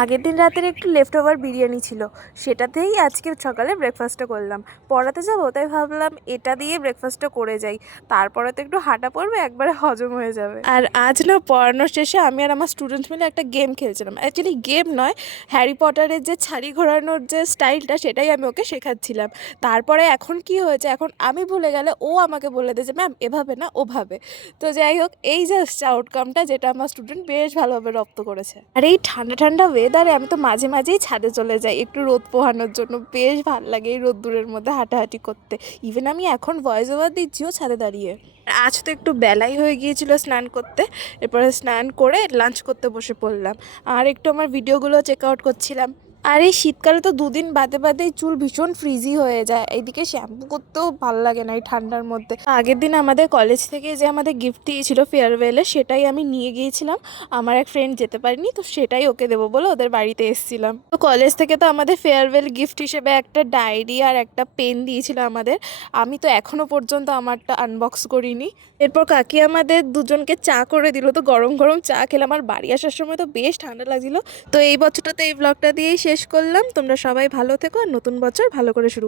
আগের দিন রাতের একটু লেফট ওভার বিরিয়ানি ছিল, সেটাতেই আজকে সকালে ব্রেকফাস্টটা করলাম। পড়াতে যাবো তাই ভাবলাম এটা দিয়ে ব্রেকফাস্টটা করে যাই, তারপরে তো একটু হাঁটা পড়বে, একবারে হজম হয়ে যাবে। আর আজ না পড়ানোর শেষে আমি আর আমার স্টুডেন্টস মিলে একটা গেম খেলছিলাম। অ্যাকচুয়ালি গেম নয়, হ্যারি পটারের যে ছাড়ি ঘোরানোর যে স্টাইলটা সেটাই আমি ওকে শেখাচ্ছিলাম। তারপরে এখন কি হয়েছে, এখন আমি ভুলে গেলে ও আমাকে বলে দিয়েছে ম্যাম এভাবে না ওভাবে। তো যাই হোক, এই যে আউটকামটা যেটা আমার স্টুডেন্ট বেশ ভালোভাবে রপ্ত করেছে। আর এই ঠান্ডা ঠান্ডা ওয়েদারে আমি তো মাঝে মাঝেই ছাদে চলে যাই একটু রোদ পোহানোর জন্য, বেশ ভালো লাগে এই রোদ্দুরের মধ্যে হাঁটাহাঁটি করতে। ইভেন আমি এখন ভয়েস ওভার দিচ্ছিও ছাদে দাঁড়িয়ে। আজ তো একটু বেলাই হয়ে গিয়েছিল স্নান করতে, এরপরে স্নান করে লাঞ্চ করতে বসে পড়লাম। আর একটু আমার ভিডিওগুলো চেক আউট করছিলাম। আর এই শীতকালে তো দুদিন বাদে বাদেই চুল ভীষণ ফ্রিজি হয়ে যায়, এইদিকে শ্যাম্পু করতেও ভালো লাগে না এই ঠান্ডার মধ্যে। আগের দিন আমাদের কলেজ থেকে যে আমাদের গিফট দিয়েছিল ফেয়ারওয়েলে, সেটাই আমি নিয়ে গিয়েছিলাম। আমার এক ফ্রেন্ড যেতে পারিনি, তো সেটাই ওকে দেবো বলে ওদের বাড়িতে এসেছিলাম। তো কলেজ থেকে তো আমাদের ফেয়ারওয়েল গিফট হিসেবে একটা ডায়েরি আর একটা পেন দিয়েছিল আমাদের। আমি তো এখনও পর্যন্ত আমারটা আনবক্স করিনি। এরপর কাকি আমাদের দুজনকে চা করে দিল, তো গরম গরম চা খেলাম। আর বাড়ি আসার সময় তো বেশ ঠান্ডা লাগছিল। তো এই বছরটা তো এই ব্লগটা দিয়েই শেষ করলাম। তোমরা সবাই ভালো থেকো আর নতুন বছর ভালো করে শুরু